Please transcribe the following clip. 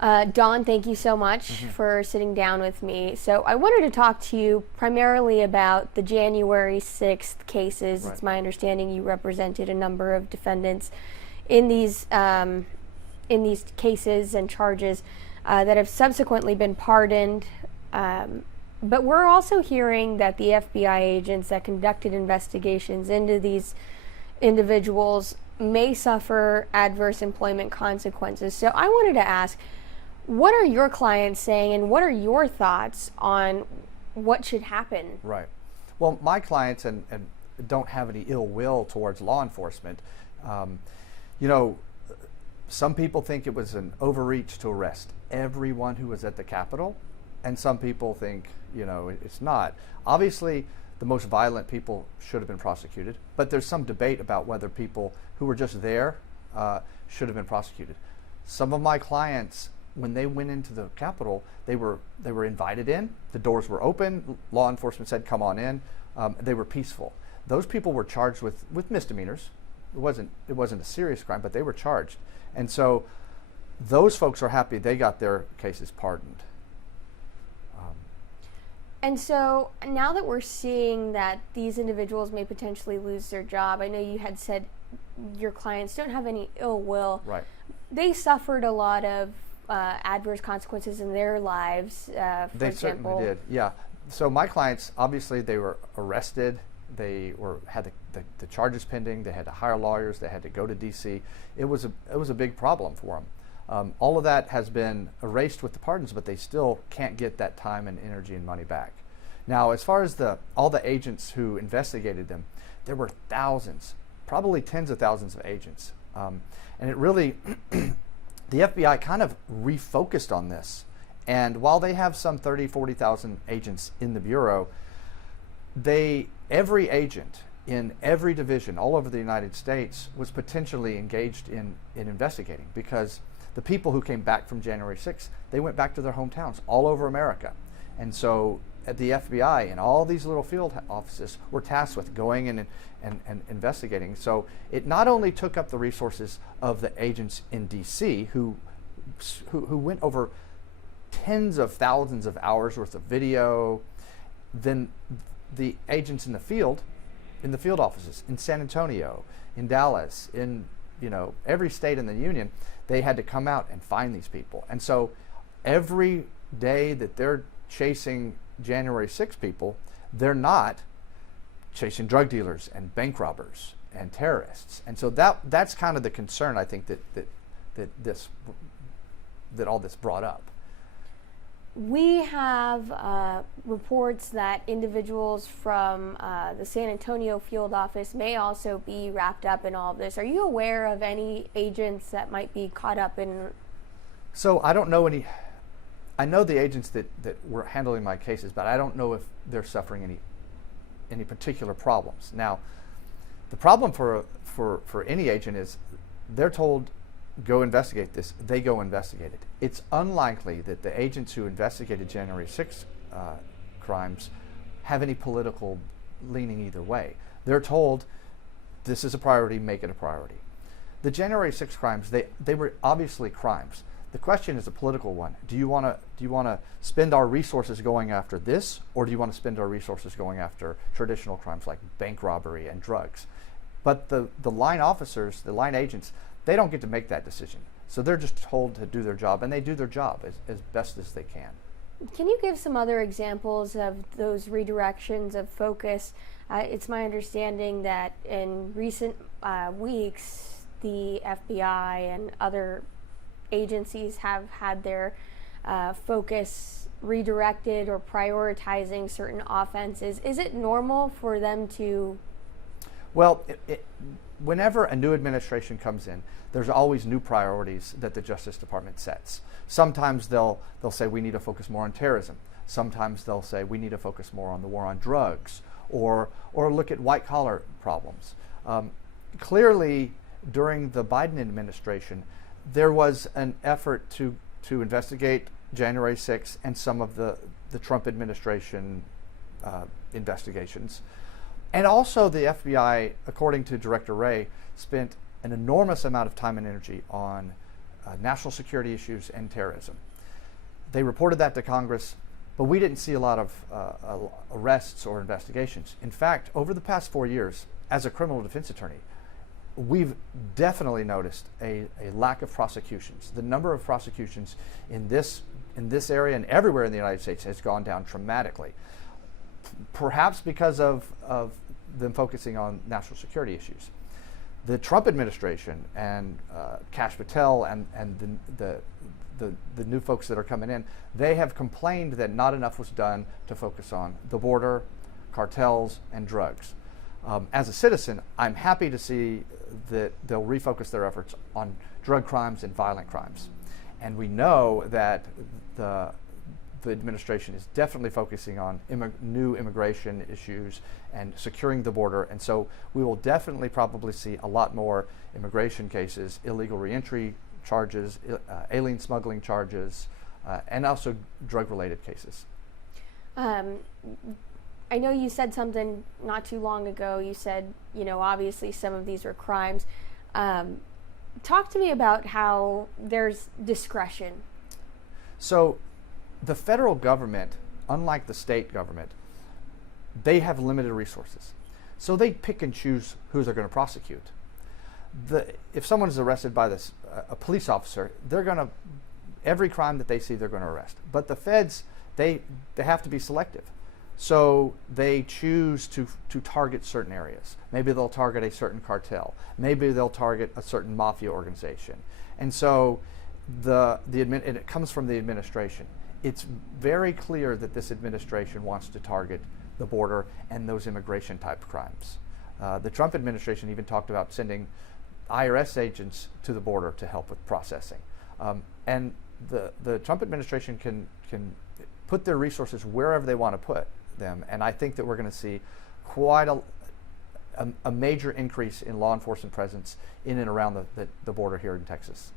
Don, thank you so much for sitting down with me. So I wanted to talk to you primarily about the January 6th cases. Right. It's my understanding you represented a number of defendants in these cases and charges that have subsequently been pardoned. But we're also hearing that the FBI agents that conducted investigations into these individuals may suffer adverse employment consequences. So I wanted to ask, what are your clients saying, and what are your thoughts on what should happen? Right. Well, my clients and don't have any ill will towards law enforcement. Some people think it was an overreach to arrest everyone who was at the Capitol, and some people think, it's not. Obviously, the most violent people should have been prosecuted, but there's some debate about whether people who were just there should have been prosecuted. Some of my clients, when they went into the Capitol, they were invited in. The doors were open. Law enforcement said, "Come on in." They were peaceful. Those people were charged with misdemeanors. It wasn't a serious crime, but they were charged. And so those folks are happy they got their cases pardoned. And so now that we're seeing that these individuals may potentially lose their job, I know you had said your clients don't have any ill will. Right. They suffered a lot of adverse consequences in their lives, for They example. certainly did, yeah. So my clients, obviously, they were arrested. They had the charges pending. They had to hire lawyers. They had to go to D.C. It was a big problem for them. All of that has been erased with the pardons, but they still can't get that time and energy and money back. Now, as far as all the agents who investigated them, there were thousands, probably tens of thousands of agents. And it really, the FBI kind of refocused on this. And while they have some 30,000, 40,000 agents in the Bureau, every agent in every division all over the United States was potentially engaged in investigating, because the people who came back from January 6th, they went back to their hometowns all over America. And so at the FBI and all these little field offices were tasked with going in and investigating. So it not only took up the resources of the agents in D.C. who went over tens of thousands of hours worth of video, then the agents in the field offices in San Antonio, in Dallas, in every state in the union, they had to come out and find these people. And so every day that they're chasing January 6 people, they're not chasing drug dealers and bank robbers and terrorists. And so that's kind of the concern, I think, that all this brought up. We have reports that individuals from the San Antonio field office may also be wrapped up in all of this. Are you aware of any agents that might be caught up in? So I don't know any. I know the agents that were handling my cases, but I don't know if they're suffering any particular problems. Now, the problem for any agent is they're told, go investigate this. They go investigate it. It's unlikely that the agents who investigated January 6 crimes have any political leaning either way. They're told, this is a priority, make it a priority. The January 6 crimes, they were obviously crimes. The question is a political one. Do you want to spend our resources going after this, or do you want to spend our resources going after traditional crimes like bank robbery and drugs? But the line officers, the line agents, they don't get to make that decision. So they're just told to do their job, and they do their job as best as they can. Can you give some other examples of those redirections of focus? It's my understanding that in recent weeks, the FBI and other agencies have had their focus redirected or prioritizing certain offenses. Is it normal for them to? Well, whenever a new administration comes in, there's always new priorities that the Justice Department sets. Sometimes they'll say we need to focus more on terrorism. Sometimes they'll say we need to focus more on the war on drugs, or look at white collar problems. Clearly, during the Biden administration, there was an effort to investigate January 6th and some of the Trump administration investigations. And also the FBI, according to Director Wray, spent an enormous amount of time and energy on national security issues, and terrorism. They reported that to Congress, but we didn't see a lot of arrests or investigations. In fact, over the past 4 years, as a criminal defense attorney, we've definitely noticed a lack of prosecutions. The number of prosecutions in this area and everywhere in the United States has gone down dramatically, perhaps because of them focusing on national security issues. The Trump administration and Kash Patel and the new folks that are coming in, they have complained that not enough was done to focus on the border, cartels, and drugs. As a citizen, I'm happy to see that they'll refocus their efforts on drug crimes and violent crimes. And we know that the administration is definitely focusing on new immigration issues and securing the border. And so we will definitely probably see a lot more immigration cases, illegal reentry charges, alien smuggling charges, and also drug-related cases. I know you said something not too long ago. You said, obviously some of these are crimes. Talk to me about how there's discretion. So the federal government, unlike the state government, they have limited resources. So they pick and choose who they're going to prosecute. If someone is arrested by a police officer, they're going to, every crime that they see, they're going to arrest. But the feds, they have to be selective. So they choose to target certain areas. Maybe they'll target a certain cartel. Maybe they'll target a certain mafia organization. And so it comes from the administration. It's very clear that this administration wants to target the border and those immigration type crimes. The Trump administration even talked about sending IRS agents to the border to help with processing. And the Trump administration can put their resources wherever they want to put them. And I think that we're going to see quite a major increase in law enforcement presence in and around the border here in Texas.